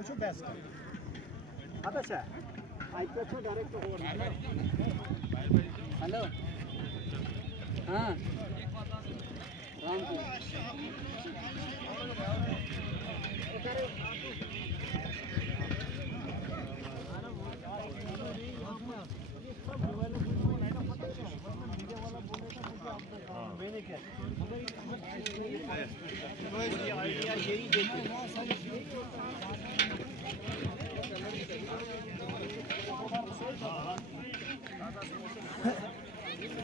कुछ बेस्ट आता है आईपीएल को डायरेक्ट हेलो हाँ राम को मैंने क्या आइडिया यही देते